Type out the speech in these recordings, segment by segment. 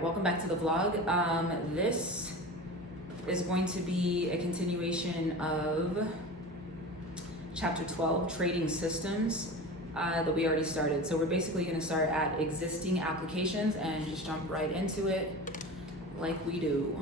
Welcome back to the vlog. This is going to be a continuation of chapter 12, trading systems, that we already started. So we're basically going to start at existing applications and just jump right into it like we do.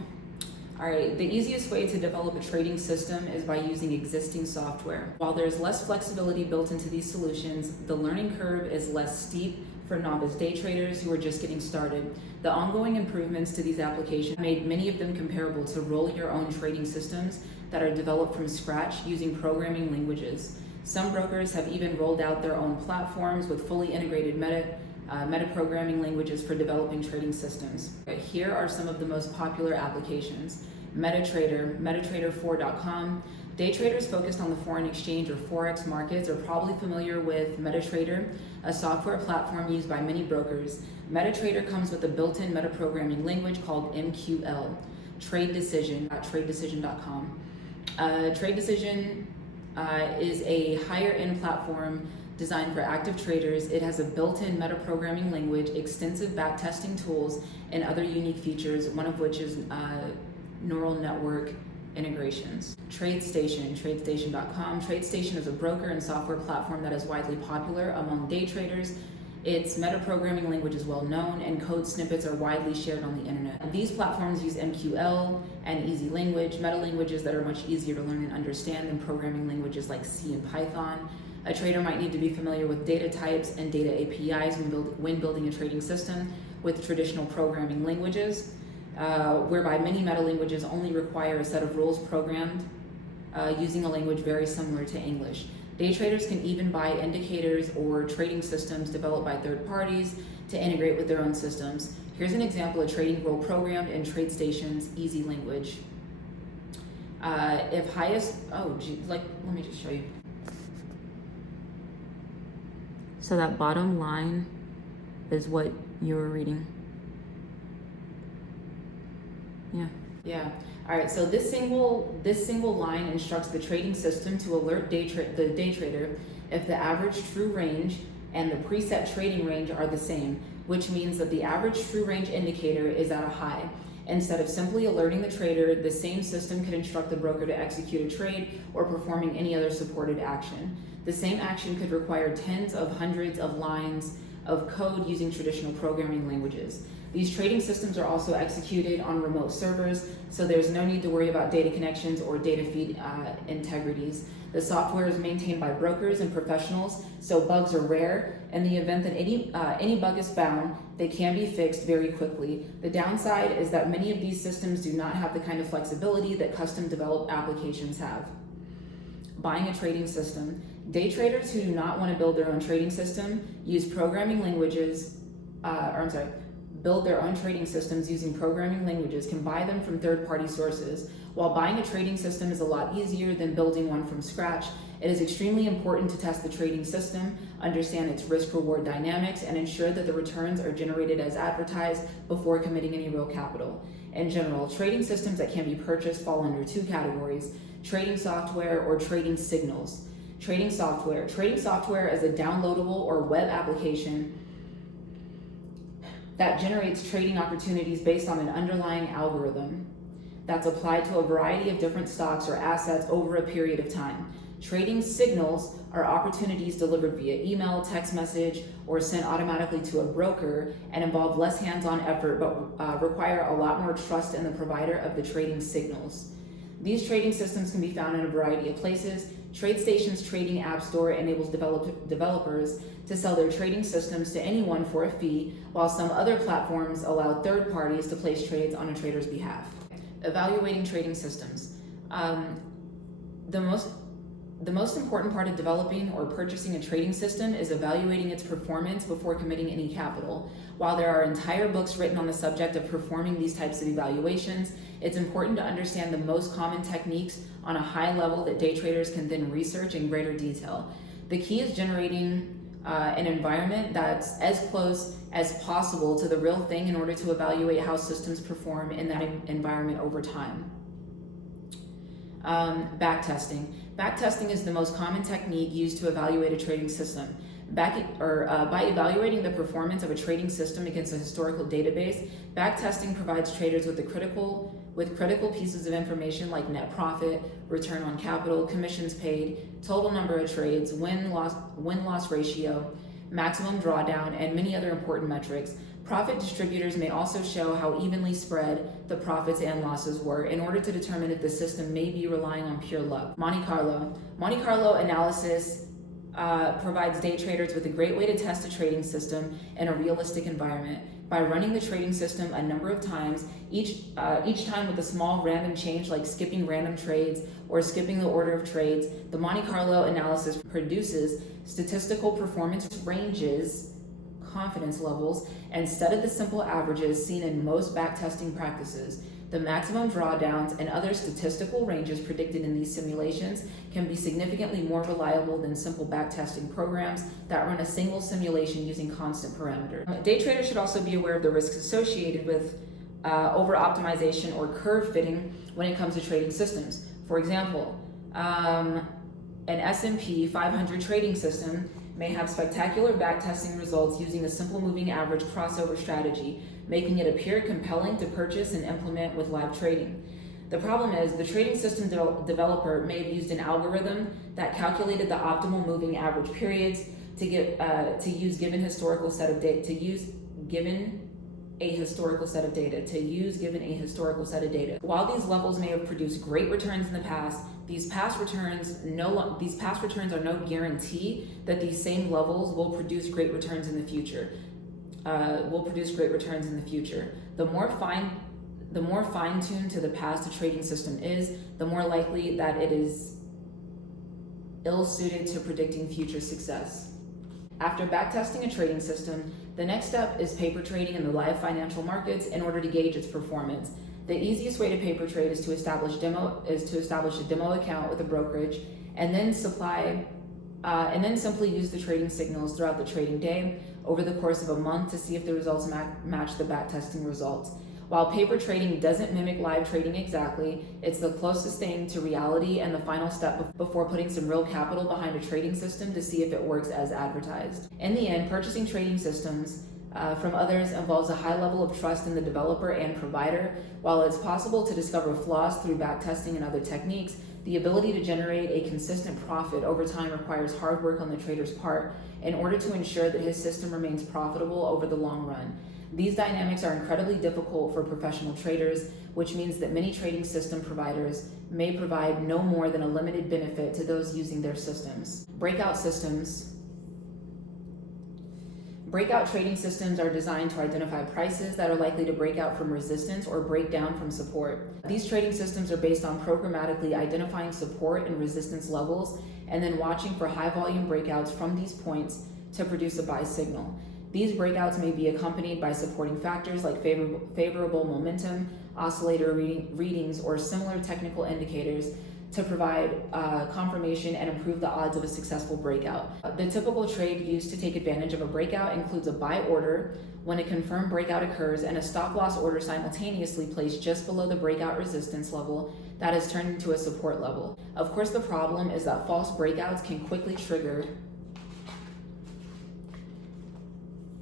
All right, the easiest way to develop a trading system is by using existing software. While there's less flexibility built into these solutions, the learning curve is less steep for novice day traders who are just getting started. The ongoing improvements to these applications made many of them comparable to roll your own trading systems that are developed from scratch using programming languages. Some brokers have even rolled out their own platforms with fully integrated meta-programming languages for developing trading systems. Here are some of the most popular applications. MetaTrader, MetaTrader4.com. Day traders focused on the foreign exchange or Forex markets are probably familiar with MetaTrader, a software platform used by many brokers. MetaTrader comes with a built-in meta-programming language called MQL. Trade Decision at TradeDecision.com. Trade Decision is a higher-end platform designed for active traders. It has a built-in meta-programming language, extensive backtesting tools, and other unique features, one of which is neural network integrations. TradeStation, TradeStation.com. TradeStation is a broker and software platform that is widely popular among day traders. Its meta-programming language is well known, and code snippets are widely shared on the internet. These platforms use MQL and Easy Language, meta-languages that are much easier to learn and understand than programming languages like C and Python. A trader might need to be familiar with data types and data APIs when building a trading system with traditional programming languages, whereby many meta-languages only require a set of rules programmed using a language very similar to English. Day traders can even buy indicators or trading systems developed by third parties to integrate with their own systems. Here's an example of trading rule programmed in TradeStation's Easy Language. Let me just show you. So that bottom line is what you were reading. Yeah. All right, so this single line instructs the trading system to alert the day trader if the average true range and the preset trading range are the same, which means that the average true range indicator is at a high. Instead of simply alerting the trader, the same system could instruct the broker to execute a trade or performing any other supported action. The same action could require tens of hundreds of lines of code using traditional programming languages. These trading systems are also executed on remote servers, so there's no need to worry about data connections or data feed integrities. The software is maintained by brokers and professionals, so bugs are rare. In the event that any bug is found, they can be fixed very quickly. The downside is that many of these systems do not have the kind of flexibility that custom developed applications have. Buying a trading system. Day traders who do not want to build their own trading system build their own trading systems using programming languages can buy them from third-party sources. While buying a trading system is a lot easier than building one from scratch, it is extremely important to test the trading system, understand its risk-reward dynamics, and ensure that the returns are generated as advertised before committing any real capital. In general, trading systems that can be purchased fall under two categories: trading software or trading signals. Trading software. Trading software is a downloadable or web application that generates trading opportunities based on an underlying algorithm that's applied to a variety of different stocks or assets over a period of time. Trading signals are opportunities delivered via email, text message, or sent automatically to a broker and involve less hands-on effort but require a lot more trust in the provider of the trading signals. These trading systems can be found in a variety of places. TradeStation's trading app store enables developers to sell their trading systems to anyone for a fee, while some other platforms allow third parties to place trades on a trader's behalf. Evaluating trading systems. The most important part of developing or purchasing a trading system is evaluating its performance before committing any capital. While there are entire books written on the subject of performing these types of evaluations, it's important to understand the most common techniques on a high level that day traders can then research in greater detail. The key is generating an environment that's as close as possible to the real thing in order to evaluate how systems perform in that environment over time. Backtesting. Backtesting is the most common technique used to evaluate a trading system. By evaluating the performance of a trading system against a historical database, backtesting provides traders with critical pieces of information like net profit, return on capital, commissions paid, total number of trades, win-loss ratio, maximum drawdown, and many other important metrics. Profit distributors may also show how evenly spread the profits and losses were in order to determine if the system may be relying on pure luck. Monte Carlo. Monte Carlo analysis provides day traders with a great way to test a trading system in a realistic environment. By running the trading system a number of times, each time with a small random change like skipping random trades or skipping the order of trades, the Monte Carlo analysis produces statistical performance ranges, confidence levels, instead of the simple averages seen in most backtesting practices. The maximum drawdowns and other statistical ranges predicted in these simulations can be significantly more reliable than simple backtesting programs that run a single simulation using constant parameters. Day traders should also be aware of the risks associated with over-optimization or curve fitting when it comes to trading systems. For example, an S&P 500 trading system may have spectacular backtesting results using a simple moving average crossover strategy, making it appear compelling to purchase and implement with live trading. The problem is the trading system developer may have used an algorithm that calculated the optimal moving average periods to use given a historical set of data. While these levels may have produced great returns in the past, these past returns are no guarantee that these same levels will produce great returns in the future. The more fine-tuned to the past a trading system is, the more likely that it is ill-suited to predicting future success. After backtesting a trading system, the next step is paper trading in the live financial markets in order to gauge its performance. The easiest way to paper trade is to establish a demo account with a brokerage, and then simply use the trading signals throughout the trading day over the course of a month to see if the results match the backtesting results. While paper trading doesn't mimic live trading exactly, it's the closest thing to reality and the final step before putting some real capital behind a trading system to see if it works as advertised. In the end, purchasing trading systems from others involves a high level of trust in the developer and provider. While it's possible to discover flaws through backtesting and other techniques, the ability to generate a consistent profit over time requires hard work on the trader's part in order to ensure that his system remains profitable over the long run. These dynamics are incredibly difficult for professional traders, which means that many trading system providers may provide no more than a limited benefit to those using their systems. Breakout trading systems are designed to identify prices that are likely to break out from resistance or break down from support. These trading systems are based on programmatically identifying support and resistance levels and then watching for high volume breakouts from these points to produce a buy signal. These breakouts may be accompanied by supporting factors like favorable momentum, oscillator readings, or similar technical indicators to provide confirmation and improve the odds of a successful breakout. The typical trade used to take advantage of a breakout includes a buy order when a confirmed breakout occurs and a stop loss order simultaneously placed just below the breakout resistance level that is turned into a support level. Of course, the problem is that false breakouts can quickly trigger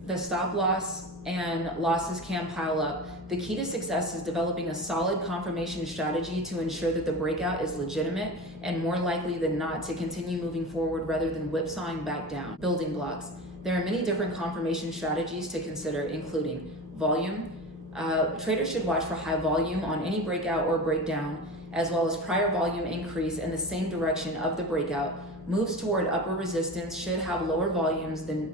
the stop loss and losses can pile up. The key to success is developing a solid confirmation strategy to ensure that the breakout is legitimate and more likely than not to continue moving forward rather than whipsawing back down. Building blocks. There are many different confirmation strategies to consider, including volume. Traders should watch for high volume on any breakout or breakdown, as well as prior volume increase in the same direction of the breakout. Moves toward upper resistance should have lower volumes than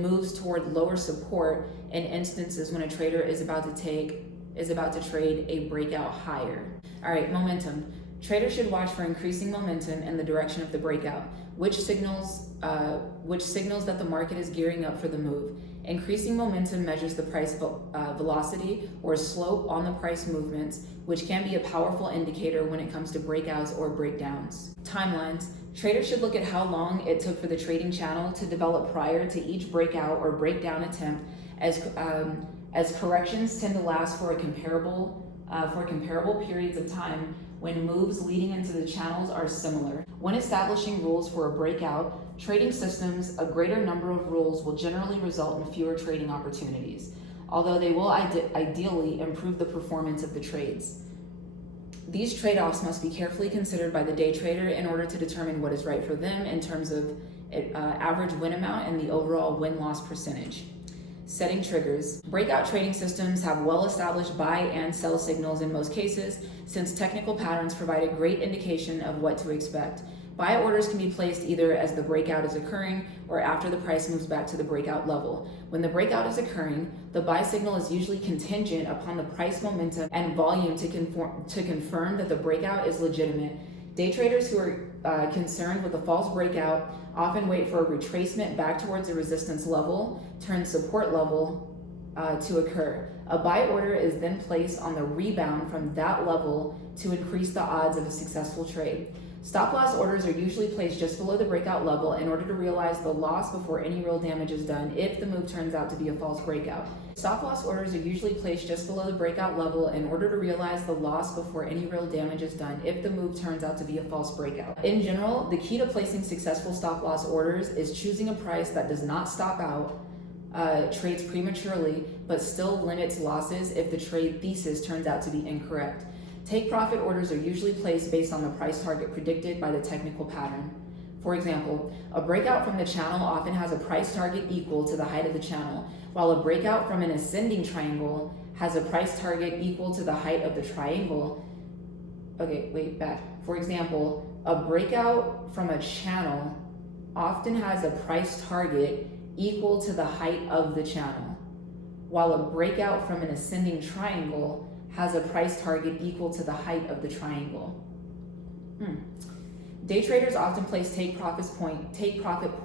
moves toward lower support in instances when a trader is about to trade a breakout higher. All right, momentum. Traders should watch for increasing momentum in the direction of the breakout, which signals that the market is gearing up for the move. Increasing momentum measures the price velocity or slope on the price movements, which can be a powerful indicator when it comes to breakouts or breakdowns. Timelines. Traders should look at how long it took for the trading channel to develop prior to each breakout or breakdown attempt, as corrections tend to last for a comparable for comparable periods of time when moves leading into the channels are similar. When establishing rules for a breakout, trading systems, a greater number of rules will generally result in fewer trading opportunities, although they will ideally improve the performance of the trades. These trade-offs must be carefully considered by the day trader in order to determine what is right for them in terms of average win amount and the overall win-loss percentage. Setting triggers. Breakout trading systems have well-established buy and sell signals in most cases, since technical patterns provide a great indication of what to expect. Buy orders can be placed either as the breakout is occurring or after the price moves back to the breakout level. When the breakout is occurring, the buy signal is usually contingent upon the price momentum and volume to confirm that the breakout is legitimate. Day traders who are concerned with a false breakout often wait for a retracement back towards a resistance level, turn support level to occur. A buy order is then placed on the rebound from that level to increase the odds of a successful trade. Stop loss orders are usually placed just below the breakout level in order to realize the loss before any real damage is done if the move turns out to be a false breakout. Stop loss orders are usually placed just below the breakout level in order to realize the loss before any real damage is done if the move turns out to be a false breakout. In general, the key to placing successful stop loss orders is choosing a price that does not stop out trades prematurely but still limits losses if the trade thesis turns out to be incorrect. Take profit orders are usually placed based on the price target predicted by the technical pattern. For example, a breakout from the channel often has a price target equal to the height of the channel, while a breakout from an ascending triangle has a price target equal to the height of the triangle. For example, a breakout from a channel often has a price target equal to the height of the channel, while a breakout from an ascending triangle has a price target equal to the height of the triangle. Day traders often place take profit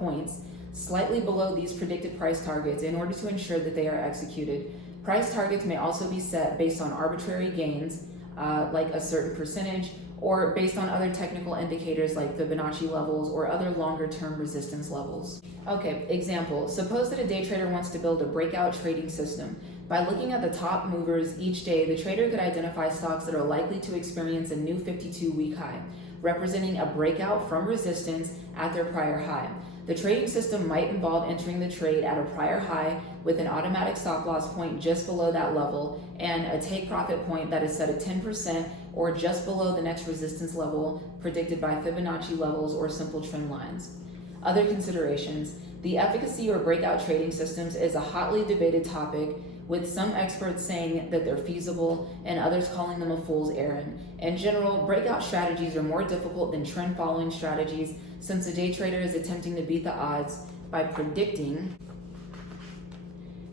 points slightly below these predicted price targets in order to ensure that they are executed. Price targets may also be set based on arbitrary gains, like a certain percentage, or based on other technical indicators like Fibonacci levels or other longer-term resistance levels. Okay, example. Suppose that a day trader wants to build a breakout trading system. By looking at the top movers each day, the trader could identify stocks that are likely to experience a new 52-week high, representing a breakout from resistance at their prior high. The trading system might involve entering the trade at a prior high with an automatic stop loss point just below that level and a take profit point that is set at 10% or just below the next resistance level predicted by Fibonacci levels or simple trend lines. Other considerations. The efficacy of breakout trading systems is a hotly debated topic, with some experts saying that they're feasible and others calling them a fool's errand. In general, breakout strategies are more difficult than trend following strategies, since a day trader is attempting to beat the odds by predicting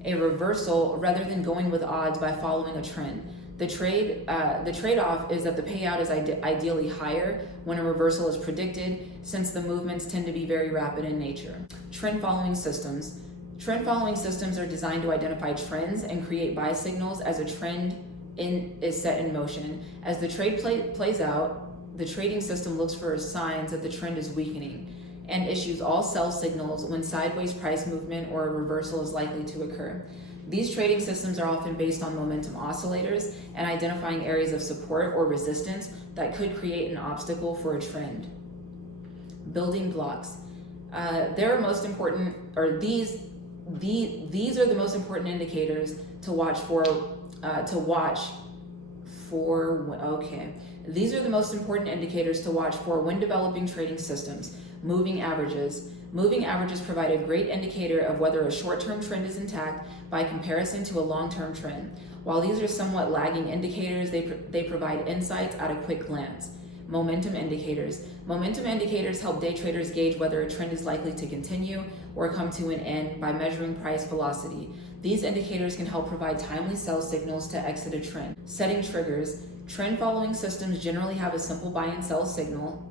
a reversal rather than going with odds by following a trend. The trade-off is that the payout is ideally higher when a reversal is predicted, since the movements tend to be very rapid in nature. Trend following systems. Trend following systems are designed to identify trends and create buy signals as a trend is set in motion. As the trade plays out, the trading system looks for signs that the trend is weakening and issues all sell signals when sideways price movement or a reversal is likely to occur. These trading systems are often based on momentum oscillators and identifying areas of support or resistance that could create an obstacle for a trend. Building blocks. These are the most important indicators to watch for. These are the most important indicators to watch for when developing trading systems. Moving averages. Moving averages provide a great indicator of whether a short-term trend is intact by comparison to a long-term trend. While these are somewhat lagging indicators, they provide insights at a quick glance. Momentum indicators. Momentum indicators help day traders gauge whether a trend is likely to continue or come to an end by measuring price velocity. These indicators can help provide timely sell signals to exit a trend. Setting triggers. Trend following systems generally have a simple buy and sell signals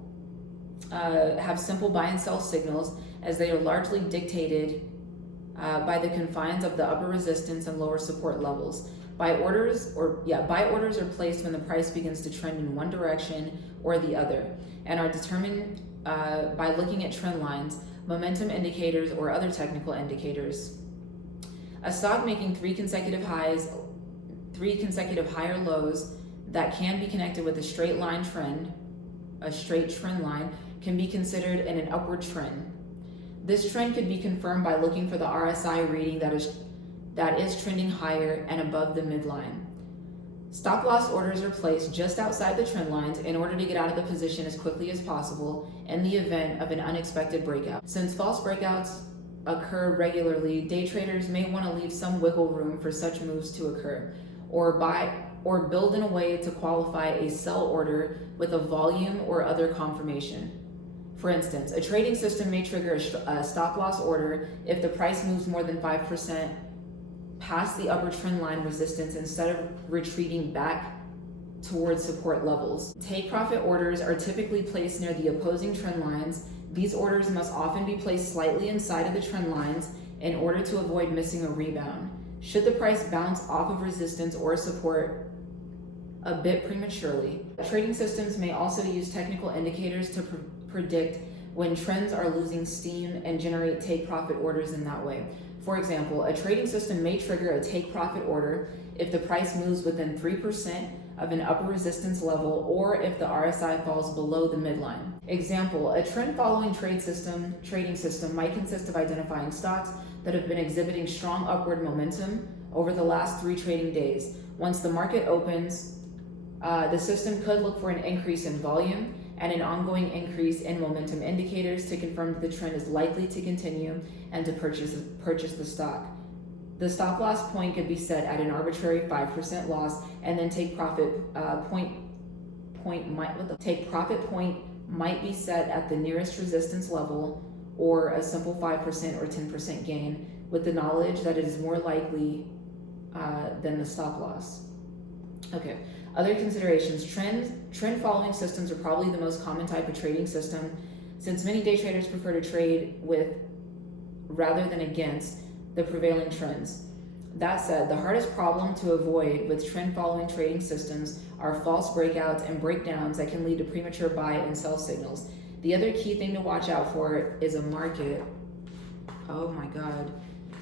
as they are largely dictated by the confines of the upper resistance and lower support levels. Buy orders are placed when the price begins to trend in one direction or the other and are determined by looking at trend lines, momentum indicators, or other technical indicators. A stock making three consecutive higher lows that can be connected with a straight line trend, a straight trend line, can be considered in an upward trend. This trend could be confirmed by looking for the RSI reading that is trending higher and above the midline. Stop loss orders are placed just outside the trend lines in order to get out of the position as quickly as possible in the event of an unexpected breakout. Since false breakouts occur regularly, day traders may want to leave some wiggle room for such moves to occur, or build in a way to qualify a sell order with a volume or other confirmation. For instance, a trading system may trigger a stop loss order if the price moves more than 5% past the upper trend line resistance instead of retreating back towards support levels. Take profit orders are typically placed near the opposing trend lines. These orders must often be placed slightly inside of the trend lines in order to avoid missing a rebound. Should the price bounce off of resistance or support a bit prematurely. Trading systems may also use technical indicators to predict when trends are losing steam and generate take profit orders in that way. For example, a trading system may trigger a take profit order if the price moves within 3% of an upper resistance level or if the RSI falls below the midline. Example, a trend following trading system might consist of identifying stocks that have been exhibiting strong upward momentum over the last 3 trading days. Once the market opens, the system could look for an increase in volume and an ongoing increase in momentum indicators to confirm that the trend is likely to continue and to purchase the stock. The stop loss point could be set at an arbitrary 5% loss, and then take profit point might be set at the nearest resistance level, or a simple 5% or 10% gain, with the knowledge that it is more likely than the stop loss. Okay. Other considerations. Trend following systems are probably the most common type of trading system, since many day traders prefer to trade with rather than against the prevailing trends. That said, the hardest problem to avoid with trend following trading systems are false breakouts and breakdowns that can lead to premature buy and sell signals. The other key thing to watch out for is a market,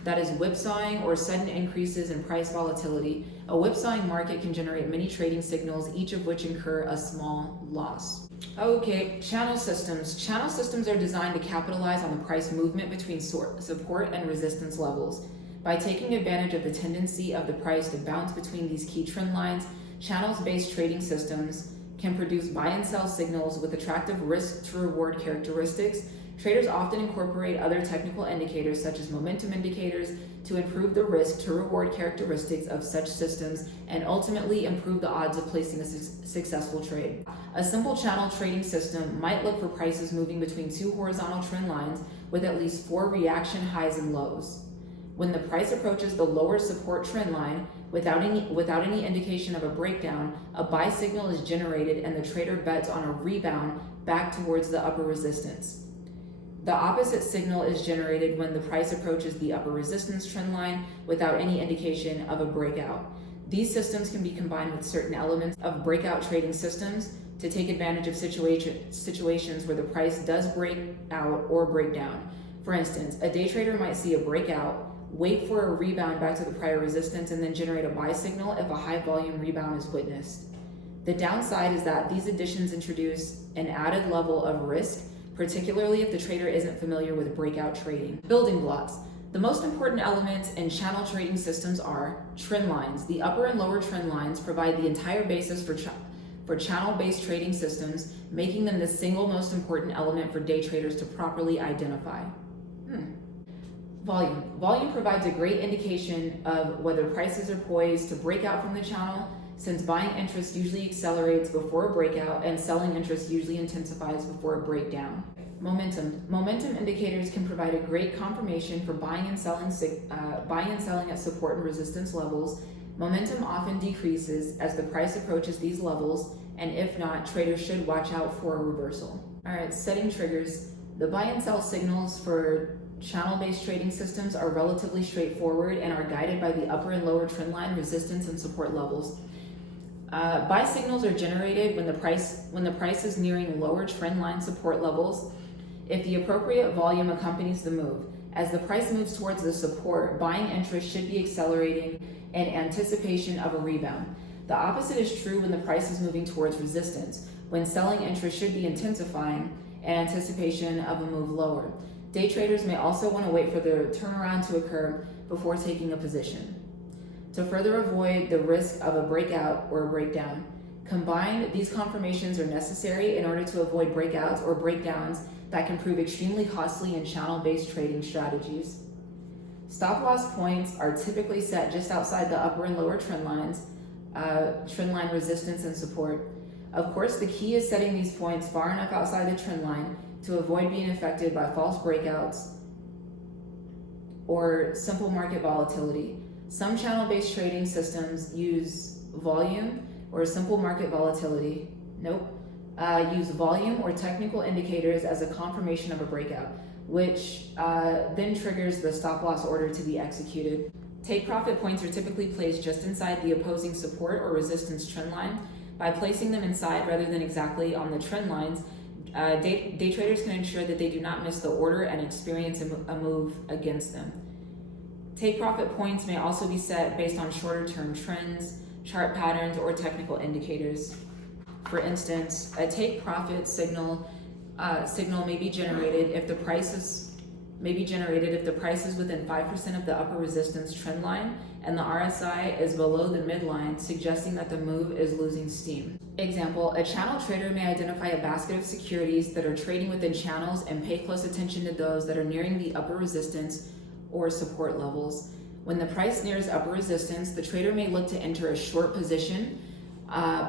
that is whipsawing or sudden increases in price volatility. A whipsawing market can generate many trading signals, each of which incur a small loss. Okay, channel systems. Channel systems are designed to capitalize on the price movement between support and resistance levels. By taking advantage of the tendency of the price to bounce between these key trend lines, channels-based trading systems can produce buy and sell signals with attractive risk to reward characteristics. Traders often incorporate other technical indicators such as momentum indicators to improve the risk to reward characteristics of such systems and ultimately improve the odds of placing a successful trade. A simple channel trading system might look for prices moving between 2 horizontal trend lines with at least 4 reaction highs and lows. When the price approaches the lower support trend line without any indication of a breakdown, a buy signal is generated and the trader bets on a rebound back towards the upper resistance. The opposite signal is generated when the price approaches the upper resistance trend line without any indication of a breakout. These systems can be combined with certain elements of breakout trading systems to take advantage of situations where the price does break out or break down. For instance, a day trader might see a breakout, wait for a rebound back to the prior resistance, and then generate a buy signal if a high volume rebound is witnessed. The downside is that these additions introduce an added level of risk, particularly if the trader isn't familiar with breakout trading. Building blocks. The most important elements in channel trading systems are trend lines. The upper and lower trend lines provide the entire basis for channel-based trading systems, making them the single most important element for day traders to properly identify. Volume. Volume provides a great indication of whether prices are poised to break out from the channel, since buying interest usually accelerates before a breakout and selling interest usually intensifies before a breakdown. Momentum. Momentum indicators can provide a great confirmation for buying and selling at support and resistance levels. Momentum often decreases as the price approaches these levels, and if not, traders should watch out for a reversal. All right, setting triggers. The buy and sell signals for channel-based trading systems are relatively straightforward and are guided by the upper and lower trend line resistance and support levels. Buy signals are generated when the price is nearing lower trend line support levels if the appropriate volume accompanies the move. As the price moves towards the support, buying interest should be accelerating in anticipation of a rebound. The opposite is true when the price is moving towards resistance, when selling interest should be intensifying in anticipation of a move lower. Day traders may also want to wait for the turnaround to occur before taking a position. To further avoid the risk of a breakout or a breakdown, combined, these confirmations are necessary in order to avoid breakouts or breakdowns that can prove extremely costly in channel-based trading strategies. Stop loss points are typically set just outside the upper and lower trend lines, trend line resistance and support. Of course, the key is setting these points far enough outside the trend line to avoid being affected by false breakouts or simple market volatility. Some channel-based trading systems use volume or simple market volatility. Use volume or technical indicators as a confirmation of a breakout, which then triggers the stop loss order to be executed. Take profit points are typically placed just inside the opposing support or resistance trend line. By placing them inside rather than exactly on the trend lines, day traders can ensure that they do not miss the order and experience a move against them. Take profit points may also be set based on shorter term trends, chart patterns, or technical indicators. For instance, a take profit signal may be generated if the price is within 5% of the upper resistance trend line and the RSI is below the midline, suggesting that the move is losing steam. Example, a channel trader may identify a basket of securities that are trading within channels and pay close attention to those that are nearing the upper resistance or support levels. When the price nears upper resistance, the trader may look to enter a short position,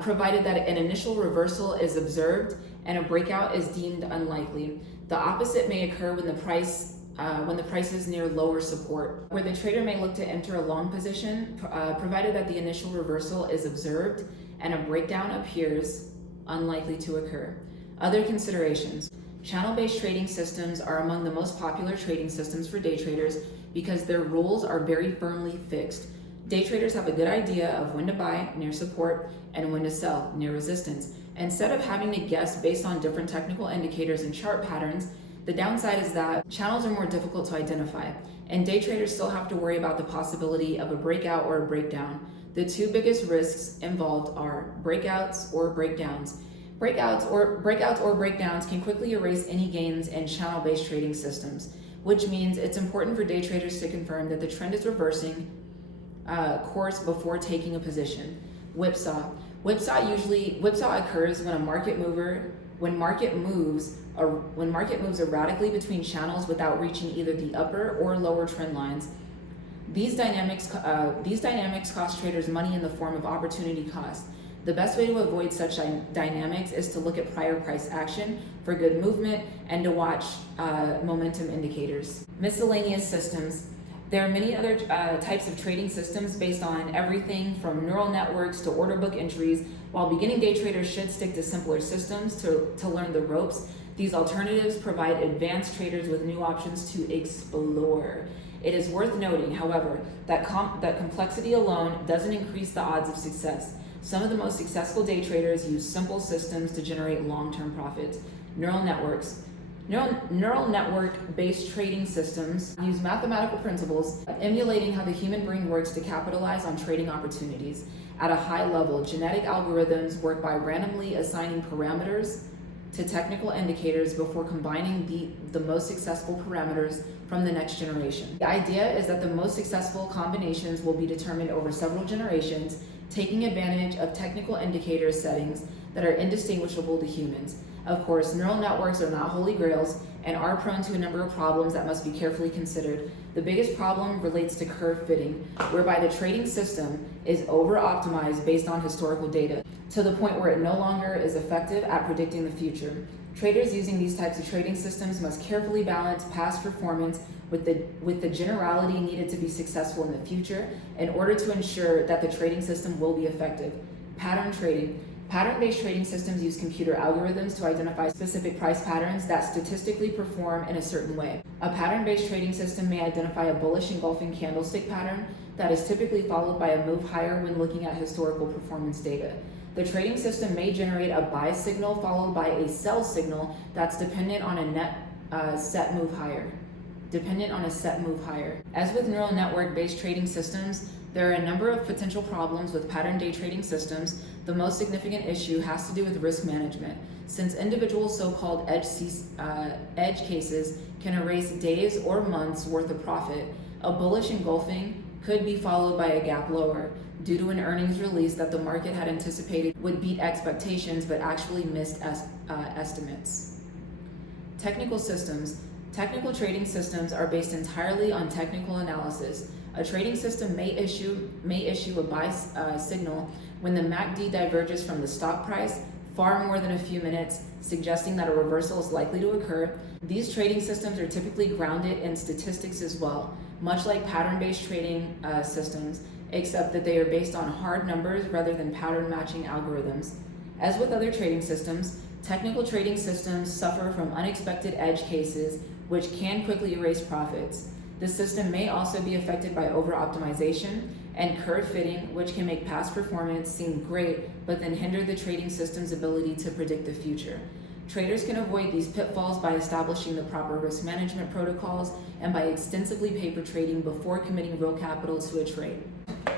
provided that an initial reversal is observed and a breakout is deemed unlikely. The opposite may occur when the price is near lower support, where the trader may look to enter a long position, provided that the initial reversal is observed and a breakdown appears unlikely to occur. Other considerations. Channel-based trading systems are among the most popular trading systems for day traders because their rules are very firmly fixed. Day traders have a good idea of when to buy near support and when to sell near resistance. Instead of having to guess based on different technical indicators and chart patterns, the downside is that channels are more difficult to identify, and day traders still have to worry about the possibility of a breakout or a breakdown. The two biggest risks involved are breakouts or breakdowns. Breakouts or breakdowns can quickly erase any gains in channel-based trading systems, which means it's important for day traders to confirm that the trend is reversing course before taking a position. Whipsaw. Whipsaw occurs when market moves erratically between channels without reaching either the upper or lower trend lines. These dynamics cost traders money in the form of opportunity cost. The best way to avoid such dynamics is to look at prior price action for good movement and to watch momentum indicators. Miscellaneous systems. There are many other types of trading systems based on everything from neural networks to order book entries. While beginning day traders should stick to simpler systems to learn the ropes, these alternatives provide advanced traders with new options to explore. It is worth noting, however, that complexity alone doesn't increase the odds of success. Some of the most successful day traders use simple systems to generate long-term profits. Neural networks. Neural network-based trading systems use mathematical principles emulating how the human brain works to capitalize on trading opportunities. At a high level, genetic algorithms work by randomly assigning parameters to technical indicators before combining the most successful parameters from the next generation. The idea is that the most successful combinations will be determined over several generations, taking advantage of technical indicator settings that are indistinguishable to humans. Of course, neural networks are not holy grails and are prone to a number of problems that must be carefully considered. The biggest problem relates to curve fitting, whereby the trading system is over-optimized based on historical data, to the point where it no longer is effective at predicting the future. Traders using these types of trading systems must carefully balance past performance with the generality needed to be successful in the future in order to ensure that the trading system will be effective. Pattern trading. Pattern-based trading systems use computer algorithms to identify specific price patterns that statistically perform in a certain way. A pattern-based trading system may identify a bullish engulfing candlestick pattern that is typically followed by a move higher when looking at historical performance data. The trading system may generate a buy signal followed by a sell signal that's dependent on a net set move higher. dependent on a set move higher. As with neural network-based trading systems, there are a number of potential problems with pattern day trading systems. The most significant issue has to do with risk management. Since individual so-called edge cases can erase days or months worth of profit, a bullish engulfing could be followed by a gap lower due to an earnings release that the market had anticipated would beat expectations but actually missed estimates. Technical systems. Technical trading systems are based entirely on technical analysis. A trading system may issue a buy signal when the MACD diverges from the stock price far more than a few minutes, suggesting that a reversal is likely to occur. These trading systems are typically grounded in statistics as well, much like pattern-based trading systems, except that they are based on hard numbers rather than pattern matching algorithms. As with other trading systems, technical trading systems suffer from unexpected edge cases, which can quickly erase profits. The system may also be affected by over-optimization and curve fitting, which can make past performance seem great, but then hinder the trading system's ability to predict the future. Traders can avoid these pitfalls by establishing the proper risk management protocols and by extensively paper trading before committing real capital to a trade.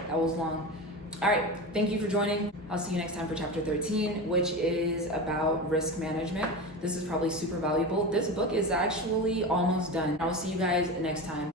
That was long. All right, thank you for joining. I'll see you next time for chapter 13, which is about risk management. This is probably super valuable. This book is actually almost done. I'll see you guys next time.